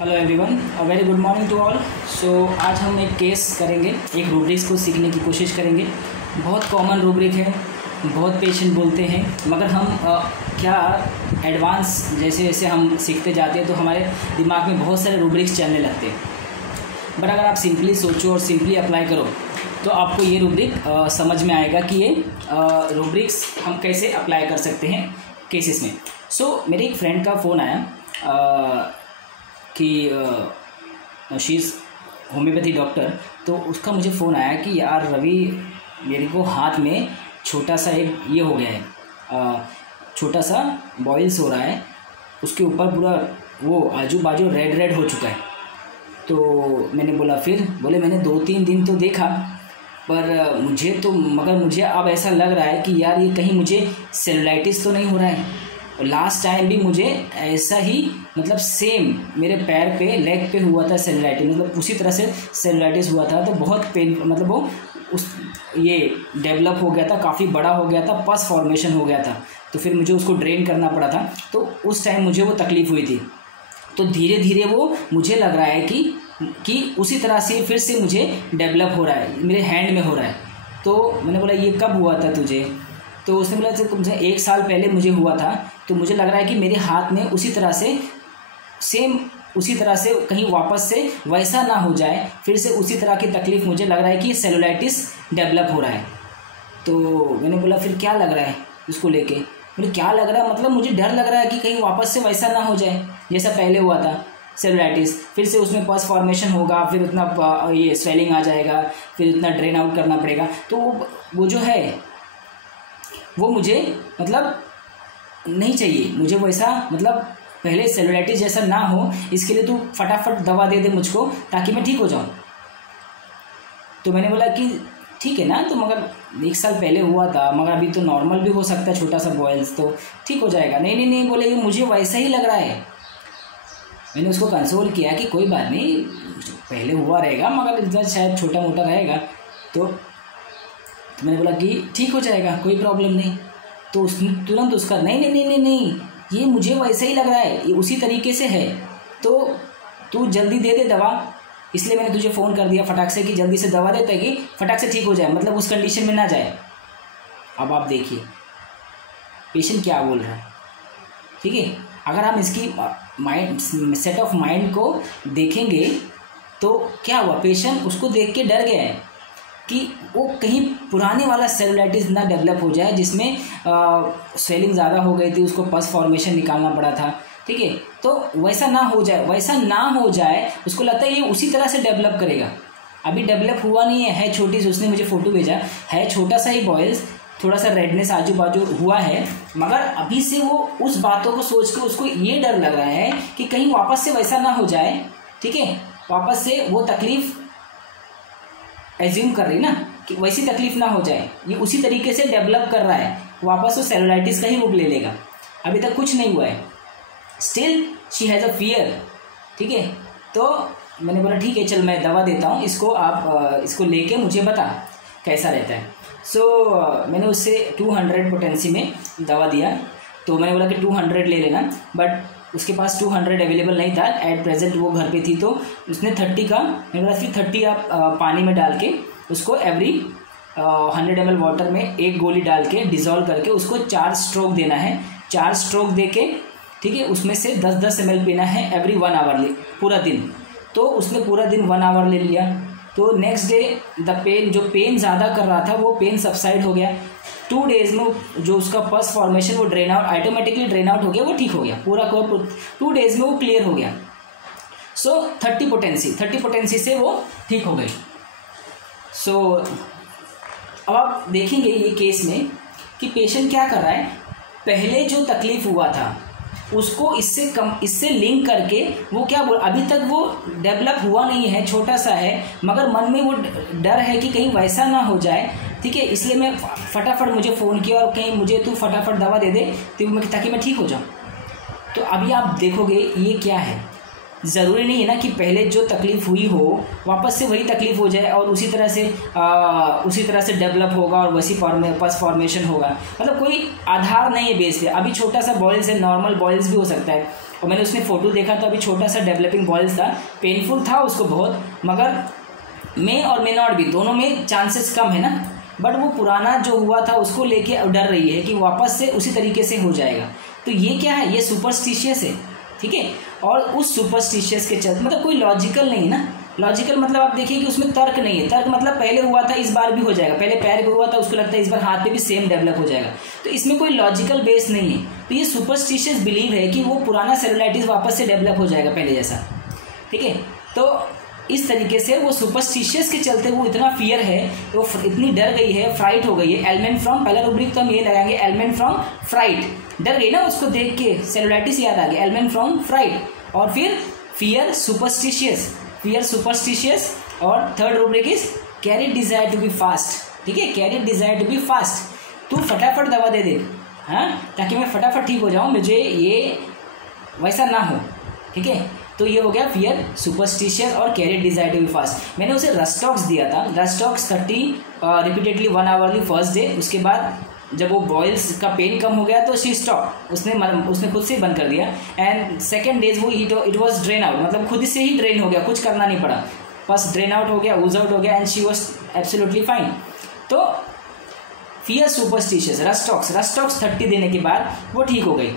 Hello everyone, a very good morning to all. आज हम एक केस करेंगे, एक रूब्रिक्स को सीखने की कोशिश करेंगे। बहुत कॉमन रूब्रिक है, बहुत पेशेंट बोलते हैं, मगर हम क्या एडवांस जैसे जैसे हम सीखते जाते हैं तो हमारे दिमाग में बहुत सारे रूब्रिक्स चलने लगते हैं। बट अगर आप सिंपली सोचो और सिंपली अप्लाई करो तो आपको ये रूब्रिक समझ में आएगा कि ये रूब्रिक्स हम कैसे अप्लाई कर सकते हैं केसेस में। मेरे एक फ्रेंड का फ़ोन आया कि शी इज़ होम्योपैथी डॉक्टर। तो उसका मुझे फ़ोन आया कि यार रवि, मेरे को हाथ में छोटा सा एक ये हो गया है, छोटा सा बॉइल्स हो रहा है, उसके ऊपर पूरा वो आजू बाजू रेड रेड हो चुका है। तो मैंने बोला, फिर बोले मैंने 2-3 दिन तो देखा पर मुझे अब ऐसा लग रहा है कि यार ये कहीं मुझे सेलुलाइटिस तो नहीं हो रहा है। और लास्ट टाइम भी मुझे ऐसा ही मतलब सेम मेरे पैर पे लेग पे हुआ था सेलुलाइटिस, मतलब उसी तरह से सेलुलाइटिस हुआ था। तो बहुत पेन, मतलब वो ये डेवलप हो गया था, काफ़ी बड़ा हो गया था, पस फॉर्मेशन हो गया था। तो फिर मुझे उसको ड्रेन करना पड़ा था। तो उस टाइम मुझे वो तकलीफ़ हुई थी। तो धीरे धीरे वो मुझे लग रहा है कि उसी तरह से फिर से मुझे डेवलप हो रहा है, मेरे हैंड में हो रहा है। तो मैंने बोला ये कब हुआ था तुझे? तो उसने बोला तुमसे 1 साल पहले मुझे हुआ था। तो मुझे लग रहा है कि मेरे हाथ में उसी तरह से सेम उसी तरह से कहीं वापस से वैसा ना हो जाए, फिर से उसी तरह की तकलीफ़ मुझे लग रहा है कि सेलुलाइटिस डेवलप हो रहा है। तो मैंने बोला फिर क्या लग रहा है इसको लेके? मुझे क्या लग रहा है, मतलब मुझे डर लग रहा है कि कहीं वापस से वैसा ना हो जाए जैसा पहले हुआ था सेलुलाइटिस। फिर से उसमें पस फॉर्मेशन होगा, फिर उतना ये स्वेलिंग आ जाएगा, फिर उतना ड्रेन आउट करना पड़ेगा। तो वो जो है वो मुझे मतलब नहीं चाहिए। मुझे वैसा मतलब पहले सेलुलाइटिस जैसा ना हो, इसके लिए तू फटाफट दवा दे दे मुझको ताकि मैं ठीक हो जाऊं। तो मैंने बोला कि ठीक है ना, तो मगर 1 साल पहले हुआ था, मगर अभी तो नॉर्मल भी हो सकता है, छोटा सा बॉयल्स, तो ठीक हो जाएगा। नहीं बोले ये मुझे वैसा ही लग रहा है। मैंने उसको कंसोल किया कि कोई बात नहीं, पहले हुआ रहेगा मगर इतना शायद छोटा मोटा रहेगा। तो मैंने बोला कि ठीक हो जाएगा, कोई प्रॉब्लम नहीं। तो उसने तुरंत उसका नहीं, ये मुझे वैसा ही लग रहा है, ये उसी तरीके से है, तो तू जल्दी दे दे दवा। इसलिए मैंने तुझे फ़ोन कर दिया फटाक से कि जल्दी से दवा दे ताकि फटाक से ठीक हो जाए, मतलब उस कंडीशन में ना जाए। अब आप देखिए पेशेंट क्या बोल रहा है, ठीक है। अगर हम इसकी माइंड सेट ऑफ माइंड को देखेंगे तो क्या हुआ, पेशेंट उसको देख के डर गया है कि वो कहीं पुराने वाला सेलुलाइटिस ना डेवलप हो जाए जिसमें स्वेलिंग ज़्यादा हो गई थी, उसको पस फॉर्मेशन निकालना पड़ा था, ठीक है। तो वैसा ना हो जाए, उसको लगता है ये उसी तरह से डेवलप करेगा। अभी डेवलप हुआ नहीं है छोटी सी, उसने मुझे फ़ोटो भेजा है, छोटा सा ही बॉयल्स, थोड़ा सा रेडनेस आजू बाजू हुआ है, मगर अभी से वो उस बातों को सोच के उसको ये डर लग रहा है कि कहीं वापस से वैसा ना हो जाए, ठीक है। वापस से वो तकलीफ़ एज्यूम कर रही ना कि वैसी तकलीफ ना हो जाए, ये उसी तरीके से डेवलप कर रहा है, वापस वो सेलुलाइटिस का ही रूप ले लेगा। अभी तक कुछ नहीं हुआ है, still she has a fear, ठीक है। तो मैंने बोला ठीक है चल मैं दवा देता हूँ इसको, आप इसको लेके मुझे बता कैसा रहता है। मैंने उससे 200 पोटेंसी में दवा दिया। तो मैंने बोला कि 200 ले लेना, बट उसके पास 200 अवेलेबल नहीं था एट प्रेजेंट, वो घर पे थी। तो उसने 30 का, मैंने बोला फिर 30 आप पानी में डाल के उसको एवरी 100 ml वाटर में 1 गोली डाल के डिज़ोल्व करके उसको 4 स्ट्रोक देना है। 4 स्ट्रोक दे के, ठीक है, उसमें से 10-10 ml पीना है एवरी 1 आवर पूरा दिन। तो उसने पूरा दिन 1 आवर ले लिया। तो नेक्स्ट डे जो पेन ज़्यादा कर रहा था वो पेन सबसाइड हो गया। 2 डेज़ में जो उसका पस फॉर्मेशन वो ऑटोमेटिकली ड्रेन आउट हो गया, वो ठीक हो गया पूरा 2 डेज़ में वो क्लियर हो गया। 30 पोटेंसी से वो ठीक हो गई। अब आप देखेंगे ये केस में कि पेशेंट क्या कर रहा है, पहले जो तकलीफ हुआ था उसको इससे लिंक करके वो क्या बोल, अभी तक वो डेवलप हुआ नहीं है, छोटा सा है, मगर मन में वो डर है कि कहीं वैसा ना हो जाए, ठीक है। इसलिए मैं फटाफट मुझे फ़ोन किया और कहीं मुझे तू फटाफट दवा दे दे ताकि मैं ठीक हो जाऊँ। तो अभी आप देखोगे ये क्या है, ज़रूरी नहीं है ना कि पहले जो तकलीफ़ हुई हो वापस से वही तकलीफ़ हो जाए और उसी तरह से डेवलप होगा और वैसी पस फॉर्मेशन होगा। मतलब कोई आधार नहीं है बेस पे। अभी छोटा सा बॉयल्स है, नॉर्मल बॉयल्स भी हो सकता है, और मैंने उसमें फ़ोटो देखा तो अभी छोटा सा डेवलपिंग बॉयल्स था, पेनफुल था उसको बहुत, मगर मे और मे नॉट भी, दोनों में चांसेस कम है ना, बट वो पुराना जो हुआ था उसको लेके डर रही है कि वापस से उसी तरीके से हो जाएगा। तो ये क्या है, ये सुपरस्टिशियस है, ठीक है। और उस सुपरस्टिशियस के चलते मतलब कोई लॉजिकल नहीं ना, लॉजिकल मतलब आप देखिए कि उसमें तर्क नहीं है। तर्क मतलब पहले हुआ था इस बार भी हो जाएगा, पहले पैर पे हुआ था उसको लगता है इस बार हाथ पे भी सेम डेवलप हो जाएगा, तो इसमें कोई लॉजिकल बेस नहीं है। तो ये सुपरस्टिशियस बिलीव है कि वो पुराना सेलुलाइटिस वापस से डेवलप हो जाएगा पहले जैसा, ठीक है। तो इस तरीके से वो सुपरस्टिशियस के चलते वो इतना फियर है, वो इतनी डर गई है, फ्राइट हो गई है। एलिमेंट फ्रॉम, पहला रूब्रिक तो हम ये लगाएंगे एलिमेंट फ्रॉम फ्राइट, डर गई ना उसको देख के, सेलुलाइटिस याद आ गया, एलिमेंट फ्रॉम फ्राइट। और फिर फियर सुपरस्टिशियस, फियर सुपरस्टिशियस। और third rubric is carry desire to be fast, ठीक है, carry desire to be fast. तू फटाफट दवा दे दे, हाँ, ताकि मैं फटाफट ठीक हो जाऊँ, मुझे ये वैसा ना हो, ठीक है। तो ये हो गया फियर सुपरस्टिशियस और carry desire to be fast. मैंने उसे रस्टॉक्स दिया था, rhus tox 30 repeatedly 1 hourly first day. उसके बाद जब वो बॉयल्स का पेन कम हो गया तो शी स्टॉप, उसने खुद से ही बंद कर दिया। एंड सेकेंड डेज वो इट वॉज ड्रेन आउट, मतलब खुद से ही ड्रेन हो गया, कुछ करना नहीं पड़ा, बस ड्रेन आउट हो गया, ऊज आउट हो गया, and she was absolutely fine. तो फियर सुपरस्टिशियस, रस्टॉक्स 30 देने के बाद वो ठीक हो गई।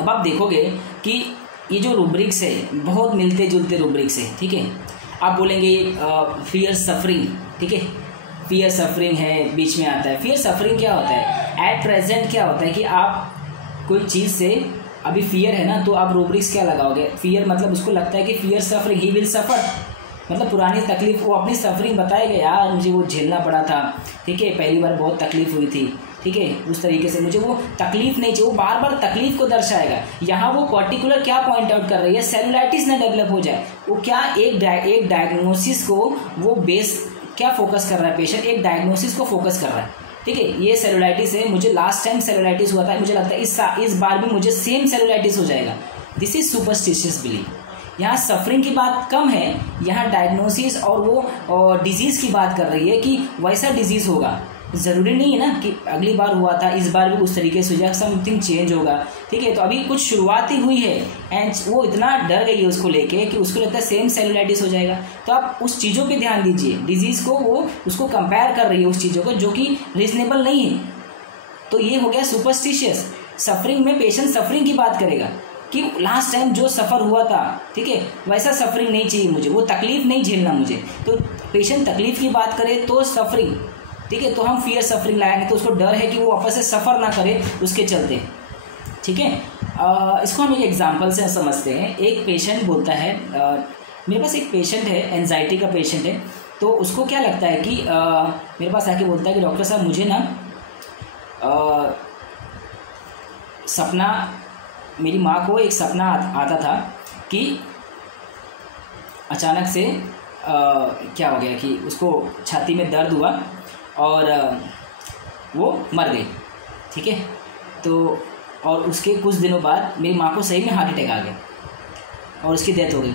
अब आप देखोगे कि ये जो रूब्रिक्स है बहुत मिलते जुलते रूब्रिक्स है, ठीक है। आप बोलेंगे फियर सफरिंग, ठीक है, फियर सफरिंग है, बीच में आता है। फियर सफरिंग क्या होता है, एट प्रेजेंट क्या होता है कि आप कोई चीज़ से अभी फियर है ना, तो आप रूब्रिक्स क्या लगाओगे, फियर मतलब उसको लगता है कि fear suffering, he will suffer, मतलब पुरानी तकलीफ, वो अपनी सफरिंग बताएगा, यार मुझे वो झेलना पड़ा था, ठीक है, पहली बार बहुत तकलीफ हुई थी, ठीक है, उस तरीके से मुझे वो तकलीफ नहीं चाहिए, वो बार बार तकलीफ को दर्शाएगा। यहाँ वो पर्टिकुलर क्या पॉइंट आउट कर रही है, सेलुलाइटिस ना डेवलप हो जाए, वो क्या एक डायग्नोसिस को वो बेस क्या फोकस कर रहा है, पेशेंट एक डायग्नोसिस को फोकस कर रहा है, ठीक है। ये सेलुलाइटिस है, मुझे लास्ट टाइम सेलुलाइटिस हुआ था, मुझे लगता है इस बार भी मुझे सेम सेलुलाइटिस हो जाएगा। This is superstitious believe. यहाँ सफरिंग की बात कम है, यहाँ डायग्नोसिस और वो डिजीज़ की बात कर रही है कि वैसा डिजीज़ होगा। ज़रूरी नहीं है ना कि अगली बार हुआ था इस बार भी उस तरीके से हो जाएगा, समथिंग चेंज होगा, ठीक है। तो अभी कुछ शुरुआत ही हुई है एंड वो इतना डर गई है उसको लेके कि उसको लगता है सेम सेलुलाइटिस हो जाएगा। तो आप उस चीज़ों पे ध्यान दीजिए, डिजीज़ को वो उसको कंपेयर कर रही है उस चीज़ों को जो कि रीजनेबल नहीं है। तो ये हो गया सुपरस्टिशियस। सफरिंग में पेशेंट सफरिंग की बात करेगा कि लास्ट टाइम जो सफ़र हुआ था, ठीक है, वैसा सफरिंग नहीं चाहिए मुझे, वो तकलीफ नहीं झेलना मुझे। तो पेशेंट तकलीफ की बात करे तो सफरिंग, ठीक है, तो हम फियर सफरिंग लाएंगे, तो उसको डर है कि वो वापस से सफ़र ना करे उसके चलते, ठीक है। इसको हम एक एग्जांपल से समझते हैं। एक पेशेंट बोलता है, मेरे पास एक पेशेंट है, एंजाइटी का पेशेंट है, तो उसको क्या लगता है कि मेरे पास आके बोलता है कि डॉक्टर साहब मुझे ना सपना, मेरी माँ को एक सपना आता था कि अचानक से क्या हो गया कि उसको छाती में दर्द हुआ और वो मर गई, ठीक है। तो और उसके कुछ दिनों बाद मेरी माँ को सही में हार्ट अटैक आ गया और उसकी डेथ हो गई।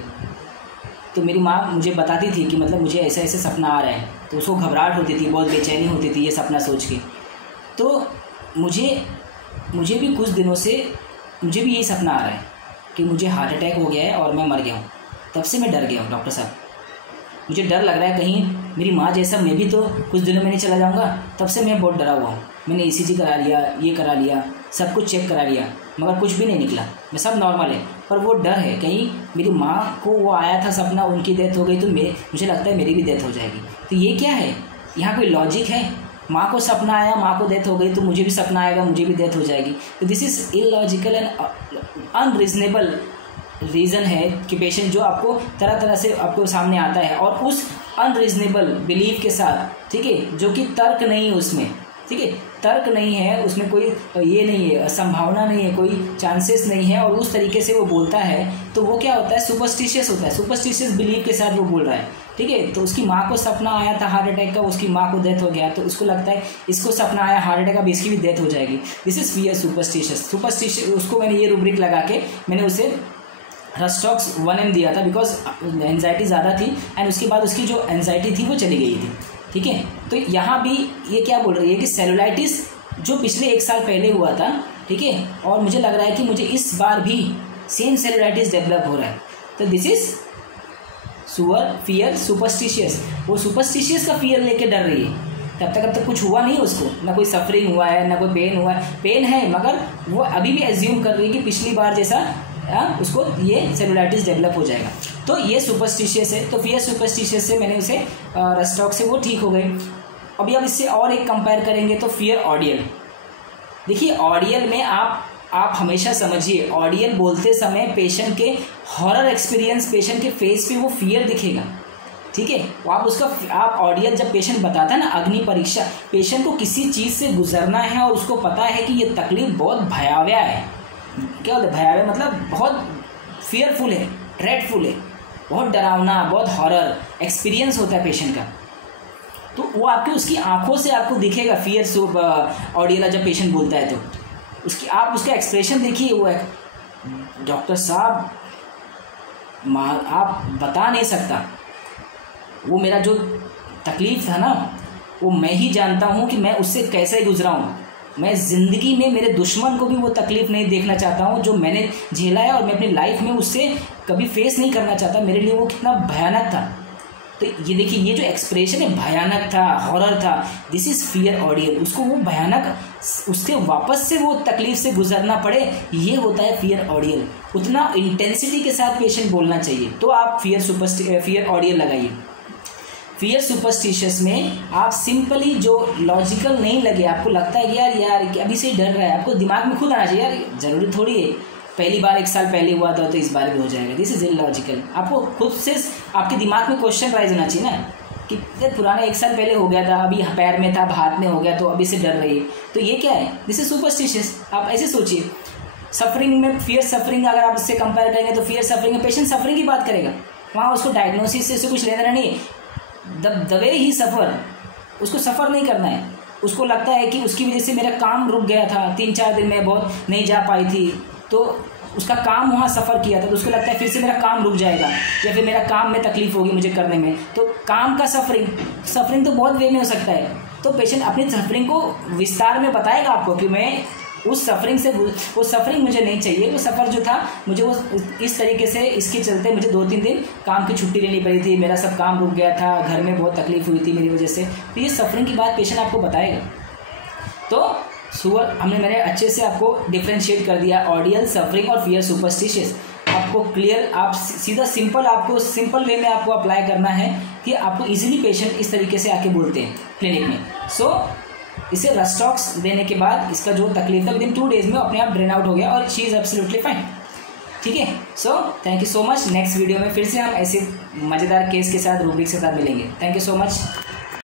तो मेरी माँ मुझे बताती थी कि मतलब मुझे ऐसा ऐसे सपना आ रहा है, तो उसको घबराहट होती थी, बहुत बेचैनी होती थी ये सपना सोच के। तो मुझे भी कुछ दिनों से मुझे भी यही सपना आ रहा है कि मुझे हार्ट अटैक हो गया है और मैं मर गया हूँ। तब से मैं डर गया हूँ डॉक्टर साहब, मुझे डर लग रहा है कहीं मेरी माँ जैसा मैं भी तो कुछ दिनों में नहीं चला जाऊँगा। तब से मैं बहुत डरा हुआ हूँ। मैंने ECG करा लिया, ये करा लिया, सब कुछ चेक करा लिया, मगर कुछ भी नहीं निकला, मैं सब नॉर्मल है। पर वो डर है कहीं मेरी माँ को वो आया था सपना, उनकी डेथ हो गई तो मुझे लगता है मेरी भी डेथ हो जाएगी। तो ये क्या है, यहाँ कोई लॉजिक है? माँ को सपना आया, माँ को डेथ हो गई तो मुझे भी सपना आएगा, मुझे भी डेथ हो जाएगी। तो this is illogical and unreasonable reason है कि पेशेंट जो आपको तरह तरह से आपको सामने आता है और उस अनरीजनेबल बिलीफ के साथ, ठीक है, जो कि तर्क नहीं है उसमें, ठीक है, तर्क नहीं है उसमें, कोई ये नहीं है, संभावना नहीं है, कोई चांसेस नहीं है, और उस तरीके से वो बोलता है तो वो क्या होता है, सुपरस्टिशियस होता है। सुपरस्टिशियस बिलीफ के साथ वो बोल रहा है, ठीक है। तो उसकी माँ को सपना आया था हार्ट अटैक का, उसकी माँ को डेथ हो गया, तो उसको लगता है इसको सपना आया हार्ट अटैक का, इसकी भी डेथ हो जाएगी। This is fear superstitious. उसको मैंने ये रूब्रिक लगा के मैंने उसे रस्टॉक्स 1M दिया था, बिकॉज एंजाइटी ज़्यादा थी एंड उसके बाद उसकी जो एंजाइटी थी वो चली गई थी, ठीक है। तो यहाँ भी ये क्या बोल रही है कि सेलुलाइटिस जो पिछले 1 साल पहले हुआ था, ठीक है, और मुझे लग रहा है कि मुझे इस बार भी सेम सेलुलाइटिस डेवलप हो रहा है। तो दिस इज फियर सुपरस्टिशियस। वो सुपरस्टिशियस का फियर लेके डर रही है। तब तक कुछ हुआ नहीं उसको, ना कोई सफरिंग हुआ है, ना कोई पेन हुआ है। पेन है मगर वो अभी भी एज्यूम कर रही है कि पिछली बार जैसा उसको ये सेलुलाइटिस डेवलप हो जाएगा। तो ये सुपरस्टिशियस है। तो फियर सुपरस्टिशियस से मैंने उसे रस्टॉक से वो ठीक हो गई। अभी अब इससे और एक कंपेयर करेंगे तो फियर ऑडियल। देखिए ऑडियल में आप हमेशा समझिए, ऑडियल बोलते समय पेशेंट के हॉरर एक्सपीरियंस, पेशेंट के फेस पे वो फियर दिखेगा, ठीक है। आप ऑडियल जब पेशेंट बताता है ना, अग्नि परीक्षा, पेशेंट को किसी चीज़ से गुजरना है और उसको पता है कि ये तकलीफ बहुत भयावह है। क्या होता है भयावह? मतलब बहुत फियरफुल है, ड्रेडफुल है, बहुत डरावना, बहुत हॉरर एक्सपीरियंस होता है पेशेंट का। तो वो आपकी उसकी आंखों से आपको दिखेगा फियर ऑडियल जब पेशेंट बोलता है। तो आप उसका एक्सप्रेशन देखिए, वो है डॉक्टर साहब आप बता नहीं सकता, वो मेरा जो तकलीफ़ था ना, वो मैं ही जानता हूँ कि मैं उससे कैसे गुजरा हूँ। मैं ज़िंदगी में मेरे दुश्मन को भी वो तकलीफ़ नहीं देखना चाहता हूँ जो मैंने झेला है, और मैं अपनी लाइफ में उससे कभी फेस नहीं करना चाहता। मेरे लिए वो कितना भयानक था। तो ये देखिए, ये जो एक्सप्रेशन है, भयानक था, हॉरर था, दिस इज़ फियर ऑडियल। उसको वो भयानक, उसके वापस से वो तकलीफ से गुजरना पड़े, ये होता है फियर ऑडियल। उतना इंटेंसिटी के साथ पेशेंट बोलना चाहिए। तो आप फियर ऑडियल लगाइए। फियर सुपरस्टिशियस में आप सिंपली जो लॉजिकल नहीं लगे, आपको लगता है कि यार अभी से डर रहा है, आपको दिमाग में खुद आना चाहिए यार ज़रूरी थोड़ी है पहली बार 1 साल पहले हुआ था तो इस बार भी हो जाएगा। This is illogical. आपको खुद से आपके दिमाग में क्वेश्चन राइज होना चाहिए ना कि पुराना 1 साल पहले हो गया था, अभी पैर में था, हाथ में हो गया, तो अभी से डर रही है, तो ये क्या है? This is superstitious. आप ऐसे सोचिए। सफरिंग में फियर सफरिंग अगर आप इससे कंपेयर करेंगे तो फियर सफरिंग में पेशेंट सफरिंग की बात करेगा, वहाँ उसको डायग्नोसिस से कुछ लेना नहीं। द वे ही सफ़र, उसको सफ़र नहीं करना है। उसको लगता है कि उसकी वजह से मेरा काम रुक गया था, 3-4 दिन में बहुत नहीं जा पाई थी, तो उसका काम वहाँ सफ़र किया था, तो उसको लगता है फिर से मेरा काम रुक जाएगा या फिर मेरा काम में तकलीफ़ होगी मुझे करने में। तो काम का सफरिंग तो बहुत वे में हो सकता है। तो पेशेंट अपनी सफरिंग को विस्तार में बताएगा आपको कि मैं उस सफरिंग से, वो सफरिंग मुझे नहीं चाहिए, वो सफ़र जो था मुझे वो इस तरीके से, इसके चलते मुझे 2-3 दिन काम की छुट्टी लेनी पड़ी थी, मेरा सब काम रुक गया था, घर में बहुत तकलीफ़ हुई थी मेरी वजह से। तो ये सफरिंग की बात पेशेंट आपको बताएगा। तो मैंने अच्छे से आपको डिफ्रेंशिएट कर दिया ऑडियल, सफरिंग और फियर सुपरस्टिशियस। आपको क्लियर, आप सीधा सिंपल वे में आपको अप्लाई करना है कि आपको इजीली पेशेंट इस तरीके से आके बोलते हैं क्लिनिक में। इसे रस्टॉक्स देने के बाद इसका जो तकलीफ था विदिन 2 डेज में अपने आप ड्रेन आउट हो गया और शी इज़ एब्सोल्युटली फाइन। ठीक है। Thank you so much. Next video में फिर से हम ऐसे मज़ेदार केस के साथ, रूब्रिक के साथ मिलेंगे। Thank you so much.